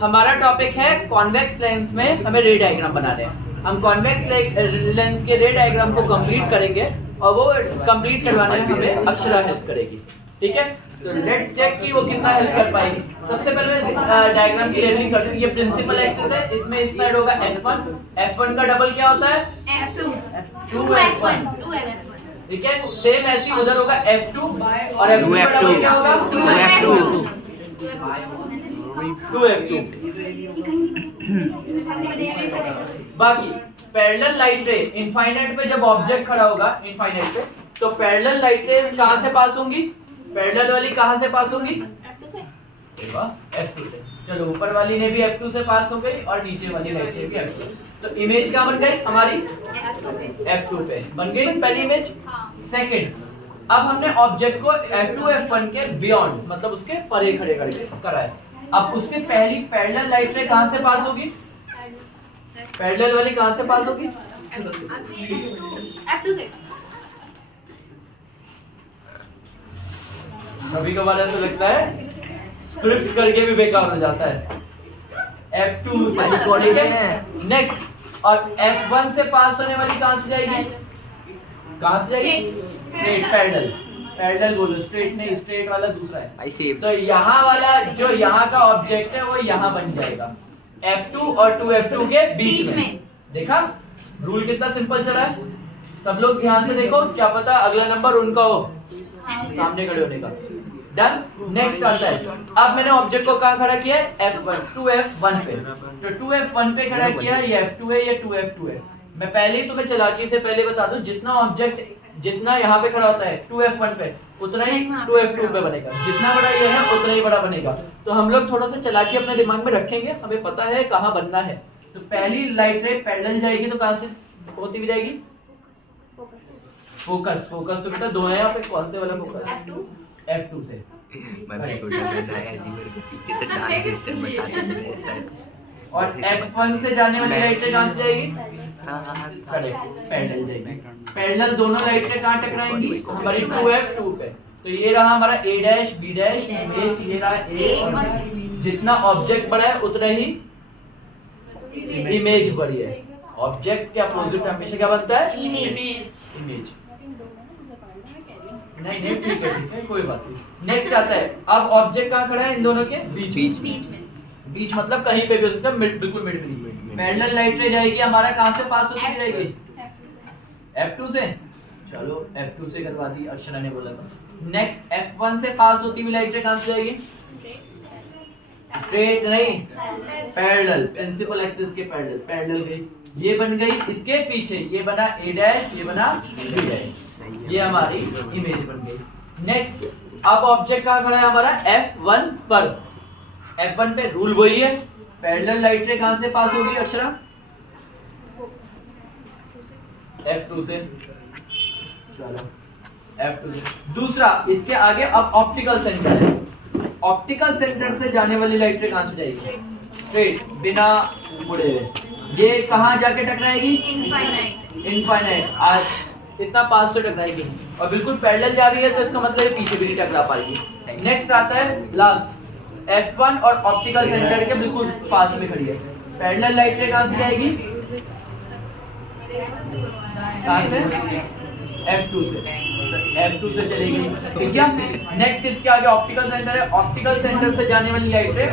हमारा टॉपिक है convex lens में हमें रे डायग्राम बनाने हैं। हम कॉन्वेक्स लेंस के रे डायग्राम को कंप्लीट करेंगे और वो कंप्लीट करवाने में हमें अक्षरा हेल्प करेगी। ठीक है, तो लेट्स चेक कि वो कितना हेल्प कर पाएगी। सबसे पहले मैं डायग्राम की लेवलिंग करती हूँ। ये प्रिंसिपल एक्सिस है, इसमें इस साइड होगा F1, F1 का डबल क्या होता है F2, 2F1। 2F1। ठीक है, सेम ऐसी उधर होगा F2 और F2 का डबल क्या होगा 2F2। बाकी पैरेलल लाइट रे इनफाइनाइट पे जब ऑब्जेक्ट खड़ा होगा इनफाइनाइट पे, तो पैरेलल लाइट रेज कहां से पास होंगी? पैरेलल वाली कहां से पास होंगी? F2 से। चलो, ऊपर वाली ने भी F2 से पास हो गई और नीचे वाली लाइट रे भी F2। तो इमेज क्या बन गई हमारी? F2 पे बन गई पहली इमेज। सेकंड, अब हमने ऑब्जेक्ट को F2 F1 के बियॉन्ड मतलब उसके परे खड़े करा है। अब उससे पहली पैरेलल लाइट रे कहां से पास होगी? पैरेलल वाली कहां से पास होगी? F2 से। कभी कभार ऐसा लगता है स्क्रिप्ट करके भी बेकार हो जाता है। F2 से नेक्स्ट, और F1 से पास होने वाली कहां से जाएगी? कहां से जाएगी? Straight parallel. पैरेलल बोलो, स्ट्रेट नहीं, स्ट्रेट वाला दूसरा है। आई सी। तो यहाँ वाला जो यहाँ का ऑब्जेक्ट है वो यहाँ बन जाएगा F2 और 2F2 के बीच में। देखा रूल कितना सिंपल चला है। सब लोग ध्यान से देखो, क्या पता अगला नंबर उनका हो सामने खड़े होने का। डन। नेक्स्ट आता है, अब मैंने ऑब्जेक्ट को कहाँ खड़ा किया है? F1 2F1 पे। तो 2F1 पे खड़ा किया, ये F2 है, ये 2F2 है। मैं पहले ही तुम्हें चालाकी से पहले बता दूं, जितना ऑब्जेक्ट जितना यहाँ पे खड़ा होता है 2F1 पे, उतना ही 2F2 पे बनेगा। जितना बड़ा ये है उतना ही बड़ा बनेगा। तो हम लोग थोड़ा सा चालाकी अपने दिमाग में रखेंगे, हमें पता है कहाँ बनना है। तो पहली लाइट रे पैरेलल जाएगी तो कहाँ से होती हुई जाएगी? फोकस। फोकस तो बेटा दो है यहाँ पे, कौन से वाला फोकस? F2 से। और F1 से जाने वाली लाइट रे कहाँ से जाएगी? करेक्ट, पैरेलल जाएगी। पैरेलल दोनों लाइट रे कहाँ टकराएंगी? हमारी 2F2 पे। तो ये रहा हमारा A dash B dash image, ये रहा A और B। जितना ऑब्जेक्ट बड़ा है उतना ही इमेज बड़ी है। ऑब्जेक्ट के अपोजिट हमेशा क्या बनता है? इमेज। नहीं ठीक है कोई बात नहीं। नेक्स्ट आता है, अब ऑब्जेक्ट कहाँ खड़ा है? इन दोनों के बीच में। बीच मतलब कहीं पे भी हो सकता है, बिल्कुल मिड में। पैरेलल लाइट रे जाएगी हमारा कहां से पास होती जाएगी? F2 से। चलो F2 से करवा दी, अक्षरा ने बोला था। नेक्स्ट F1 से पास होती हुई लाइट रे कहां से जाएगी? स्ट्रेट नहीं, पैरेलल, प्रिंसिपल एक्सिस के पैरेलल। पैरेलल गई, ये बन गई इसके पीछे, ये बना A डैश, ये बना B डैश। ये हमारी इमेज बन गई। नेक्स्ट, अब ऑब्जेक्ट कहां खड़ा है हमारा? F1 पर। F1 पे रूल वही है, पैरेलल लाइट रे कहां से पास होगी अक्षरा? F2 से। चलो F2 से। दूसरा, इसके आगे अब ऑप्टिकल सेंटर है। ऑप्टिकल सेंटर से जाने वाली लाइट रे कहां से जाएगी? स्ट्रेट, बिना मुड़े हुए। ये कहां जाके टकराएगी? इनफाइनाइट। आज इतना पास तो टकराएगी, और बिल्कुल पैरेलल जा रही है तो इसका मतलब पीछे भी नहीं टकरा पाएगी। नेक्स्ट आता है लास्ट, F1 और ऑप्टिकल सेंटर के बिल्कुल पास में खड़ी है। पैरेलल लाइट रे कहां से जाएगी? कहां से? F2 से। तो F2 से चली गई, ठीक है। नेक्स्ट इसके आगे ऑप्टिकल सेंटर है। ऑप्टिकल सेंटर से जाने वाली लाइट रे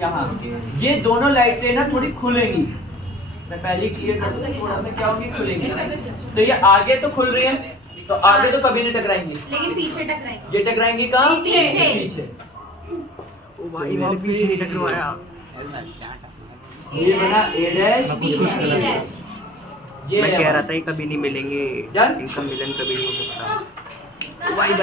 यहाँ, ये दोनों लाइट रे ना थोड़ी खुलेंगी। मैं पहले क्लियर कर दूं, थोड़ा सा क्या होगी? खुलेंगी। तो ये आगे तो खुल रही है, तो आगे तो कभी नहीं टकराएंगी, लेकिन पीछे टकराएंगी। ये टकराएंगी कहां? पीछे। ओ भाई मैंने पीछे नहीं टकराया। ये बना A डैश, ये मैं कह रहा था ये कभी नहीं मिलेंगे, डन? इनका मिलन कभी नहीं हो सकता। भाई